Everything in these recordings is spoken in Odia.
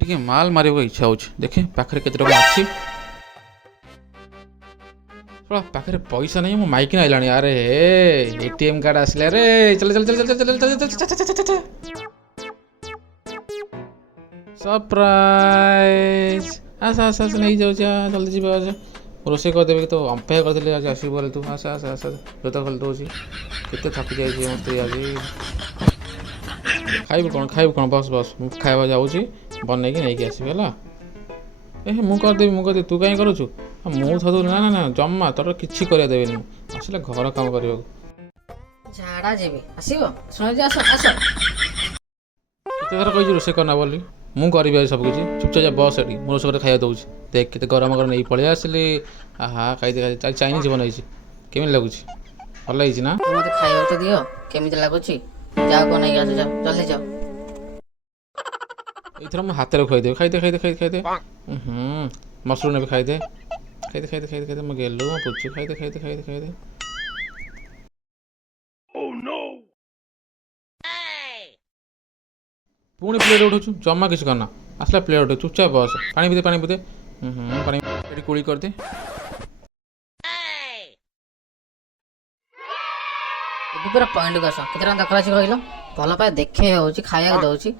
ଟିକେ ମାଲ ମାରିବାକୁ ଇଚ୍ଛା ହେଉଛି। ଦେଖେ ପାଖରେ କେତେ ଟଙ୍କା ଅଛି। ପାଖରେ ପଇସା ନାହିଁ, ମୁଁ ମାଇକିନା ଆଇଲାଣି। ଆରେ ଏଟିଏମ୍ କାର୍ଡ ଆସିଲା ରେ। ଚାଲ ଚାଲ ଚାଲ ଚାଲ ଚାଲ ଚାଲ ଚାଲ। ସରପ୍ରାଇଜ। ଆସ ଆସ ଆସ ନେଇଯାଉଛି। ଜଲ୍ଦି ଯିବା। ରୋଷେଇ କରିଦେବି ତ ଅପେକ୍ଷା କରିଦେଲି ଆଜି ଆସିବୁ ବୋଲି ତୁ। ଆସ ଆସ ଆସ ଜୋତା ଖୋଲି ଦେଉଛି। କେତେ ଥକି ଯାଇଛି ମୋ ସ୍ତ୍ରୀ ଆଜି। ଖାଇବୁ କ'ଣ ବସ୍ ବସ୍ ମୁଁ ଖାଇବା ଯାଉଛି, ବନେଇକି ନେଇକି ଆସିବି ହେଲା। ମୁଁ କରିଦେବି ତୁ କାହିଁ କରୁଛୁ? ମୁଁ ଥରୁ ନା ନା ନା ଜମା ତୋର କିଛି କରିବା ଦେବିନି। ମୁଁ ଆସିଲେ ଘର କାମ କରିବାକୁ। ଝାଡ଼ା ଯିବି ଆସିବ ଶୁଣିଛି ଆସ ଆସ। କେତେ ଥର କହିଛି ରୋଷେଇ କରନା ବୋଲି? ମୁଁ କରିବି ଆଜି ସବୁ କିଛି। ଚୁପଚାପ ବସ୍ ଏଠି, ମୁଁ ରୋଷେଇ କରି ଖାଇବା ଦେଉଛି। ଦେଖ କେତେ ଗରମ ଗରମ ନେଇକି ପଳେଇ ଆସିଲି। ଆହା ଖାଇଦେ ଖାଇଦେ। ଚାଇନିଜ ବନେଇଛି, କେମିତି ଲାଗୁଛି? ଭଲ ହେଇଛି ନା? ମୋତେ ଖାଇବାକୁ ତ ଦିଅ, କେମିତି ଲାଗୁଛି? ଯାଅ କ'ଣ ନେଇକି ଆସ, ଯାଅ ଜଲ୍ଦି ଯାଅ। ଏଇଥର ମୁଁ ହାତରେ ଖୁଆଇଦେବି। ଖାଇଦେ ଖାଇଦେ ଖାଇଦେ ଖାଇଦେ। ମସରୁମ୍ ନେବି, ଖାଇଦେ ଖାଇଦେ ଖାଇଦେ ଖାଇଦେ ଖାଇଦେ। ମୋ ଗେଲୁ ମୋ ପୁଚୁ ଖାଇଦେ ଖାଇଦେ ଖାଇଦେ ଖାଇଦେ। ପୁଣି ପ୍ଲେଟ୍ ଉଠଉଛୁ, ଜମା କିଛି କରନା। ଆସିଲା ପ୍ଲେଟ୍ ଉଠେ, ଚୁପଚାପ ବସ। ପାଣି ପିଇଦେ ପାଣି ପିଇଦେ। ପାଣି ଏଠି କୋଳି କରିଦେ। ଏବେ ପୁରା ପଏଣ୍ଟକୁ ଆସ। କେତେ ଟଙ୍କା ଦରକାର ଅଛି କହିଲ? ଭଲ ପାଏ ଦେଖେଇ ହେଉଛି, ଖାଇବାକୁ ଦେଉଛି,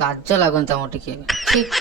ଲାଜ ଲାଗୁନି ତମକୁ ଟିକେ? ଠିକ୍